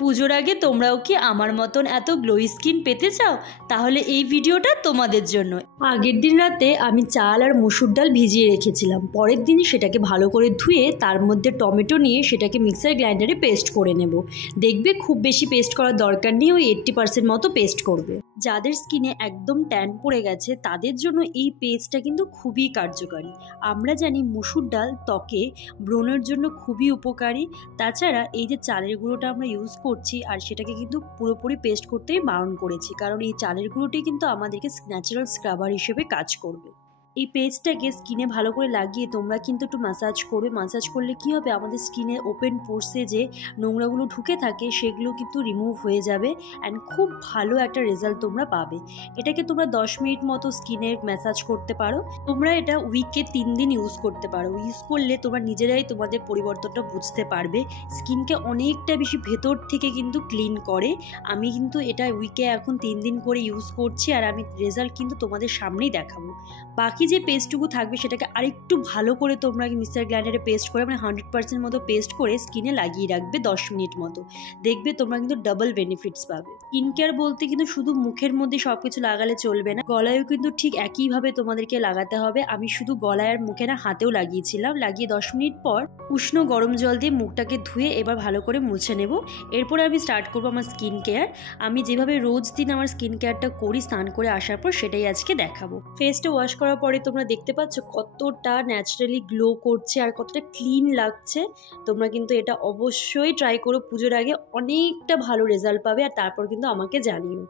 পুজোর আগে তোমরাও কি আমার মতন এত গ্লোই স্কিন পেতে চাও? তাহলে এই ভিডিওটা তোমাদের জন্য। আগের দিন রাতে আমি চাল আর মসুর ডাল ভিজিয়ে রেখেছিলাম। পরের দিন সেটাকে ভালো করে ধুয়ে তার মধ্যে টমেটো নিয়ে সেটাকে মিক্সার গ্রাইন্ডারে পেস্ট করে নেব। দেখবে খুব বেশি পেস্ট করার দরকার নেই, ওই 80% মতো পেস্ট করবে। যাদের স্কিনে একদম ট্যান পড়ে গেছে তাদের জন্য এই পেস্টটা কিন্তু খুবই কার্যকারী। আমরা জানি মসুর ডাল ত্বকে ব্রণের জন্য খুবই উপকারী। তাছাড়া এই যে চালের গুঁড়োটা আমরা ইউজ করছি আর সেটাকে কিন্তু পুরোপুরি পেস্ট করতেই বারণ করেছি, কারণ এই চালের গুঁড়োটাই কিন্তু আমাদেরকে ন্যাচারাল স্ক্রাবার হিসেবে কাজ করবে। এই পেস্টটাকে স্কিনে ভালো করে লাগিয়ে তোমরা কিন্তু একটু ম্যাসাজ করবে। ম্যাসাজ করলে কি হবে, আমাদের স্কিনে ওপেন পোর্সে যে নোংরাগুলো ঢুকে থাকে সেগুলো কিন্তু রিমুভ হয়ে যাবে অ্যান্ড খুব ভালো একটা রেজাল্ট তোমরা পাবে। এটাকে তোমরা 10 মিনিট মতো স্কিনে ম্যাসাজ করতে পারো। তোমরা এটা উইকে 3 দিন ইউজ করতে পারো। ইউজ করলে তোমরা নিজেরাই তোমাদের পরিবর্তনটা বুঝতে পারবে। স্কিনকে অনেকটা বেশি ভেতর থেকে কিন্তু ক্লিন করে। আমি কিন্তু এটা উইকে এখন 3 দিন করে ইউজ করছি আর আমি রেজাল্ট কিন্তু তোমাদের সামনেই দেখাবো। বাকি যে পেস্টটুকু থাকবে সেটাকে আরেকটু ভালো করে তোমরা মিক্সার গ্রাইন্ডারে পেস্ট করে 100% মতো পেস্ট করে স্কিনে লাগিয়ে রাখবে 10 মিনিট মতো। দেখবে তোমরা কিন্তু ডাবল বেনিফিটস পাবে। স্কিন কেয়ার বলতে কিন্তু শুধু মুখের মধ্যে সবকিছু লাগালে চলবে না, গলায়ও কিন্তু ঠিক একইভাবে তোমাদেরকে লাগাতে হবে। আমি শুধু গলায় আর মুখে না, হাতেও লাগিয়েছিলাম। লাগিয়ে 10 মিনিট পর উষ্ণ গরম জল দিয়ে মুখটাকে ধুয়ে এবার ভালো করে মুছে নেব। এরপরে আমি স্টার্ট করবো আমার স্কিন কেয়ার। আমি যেভাবে রোজ দিন আমার স্কিন কেয়ারটা করি স্নান করে আসার পর, সেটাই আজকে দেখাবো। ফেসটা ওয়াশ করার পরে তোমরা দেখতে পাচ্ছ কতটা ন্যাচারালি গ্লো করছে আর কতটা ক্লিন লাগছে। তোমরা কিন্তু এটা অবশ্যই ট্রাই করো, পুজোর আগে অনেকটা ভালো রেজাল্ট পাবে আর তারপর কিন্তু আমাকে জানিও।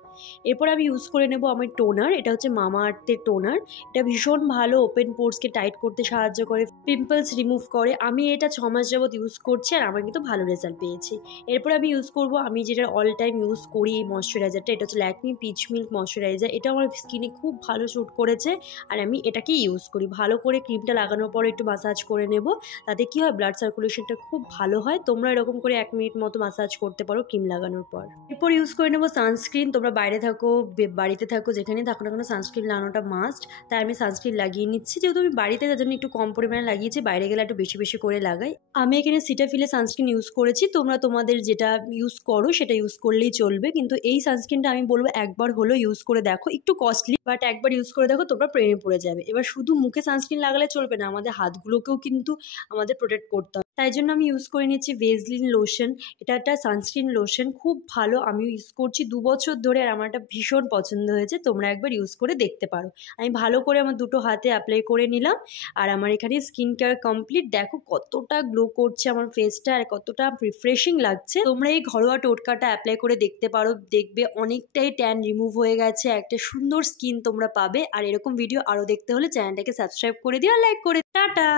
এরপর আমি ইউজ করে নেব আমার টোনার। এটা হচ্ছে মামা আর্থের টোনার। এটা ভীষণ ভালো ওপেন পোর্সকে টাইট করতে সাহায্য করে, পিম্পলস রিমুভ করে। আমি এটা 6 মাস যাবত ইউজ করছি আর আমার কিন্তু ভালো রেজাল্ট পেয়েছি। এরপর আমি ইউজ করব আমি যেটা অল টাইম ইউজ করি এই ময়শ্চারাইজারটা। এটা হচ্ছে ল্যাকমি পিচ মিল্ক ময়শ্চারাইজার। এটা আমার স্কিনে খুব ভালো স্যুট করেছে আর আমি এটাকে ইউজ করি। ভালো করে ক্রিমটা লাগানোর পর একটু ম্যাসাজ করে নেব, তাতে কি হয় ব্লাড সার্কুলেশনটা খুব ভালো হয়। তোমরা এরকম করে 1 মিনিট মতো ম্যাসাজ করতে পারো ক্রিম লাগানোর পর। এরপর ইউজ করে নেব সানস্ক্রিন। তোমরা বাইরে থাকো বাড়িতে থাকো যেখানে থাকো না কেন সানস্ক্রিন লাগানোটা মাস্ট। তাই আমি সানস্ক্রিন লাগিয়ে নিচ্ছি। যেহেতু আমি বাড়িতে তার জন্য একটু কম পরিমাণে লাগিয়েছি, বাইরে গেলে একটু বেশি বেশি করে লাগাই। আমি এখানে সিটাফিলে সানস্ক্রিন ইউজ করেছি। তোমরা তোমাদের যেটা ইউজ করো সেটা ইউজ করলেই চলবে, কিন্তু এই সানস্ক্রিনটা আমি বলবো একবার হলো ইউজ করে দেখো। একটু কস্টলি, বাট একবার ইউজ করে দেখো তোমরা প্রেমে পড়ে যাবে। এবার শুধু মুখে সানস্ক্রিন লাগালে চলবে না, আমাদের হাতগুলোকেও কিন্তু আমাদের প্রোটেক্ট করতে হবে। তাই জন্য আমি ইউজ করে নিচ্ছি ভেজলিন লোশন। এটা একটা সানস্ক্রিন লোশন, খুব ভালো। আমি ইউজ করছি 2 বছর ধরে আর আমার এটা ভীষণ পছন্দ হয়েছে। তোমরা একবার ইউজ করে দেখতে পারো। আমি ভালো করে আমার দুটো হাতে অ্যাপ্লাই করে নিলাম আর আমার এখানে স্কিন কেয়ার কমপ্লিট। দেখো কতটা গ্লো করছে আমার ফেসটা আর কতটা রিফ্রেশিং লাগছে। তোমরা এই ঘরোয়া টোটকাটা অ্যাপ্লাই করে দেখতে পারো, দেখবে অনেকটাই ট্যান রিমুভ হয়ে গেছে, একটা সুন্দর স্কিন তোমরা পাবে। আর এরকম ভিডিও আরও দেখতে হলে চ্যানেলটাকে সাবস্ক্রাইব করে দিও আর লাইক করে। টাটা।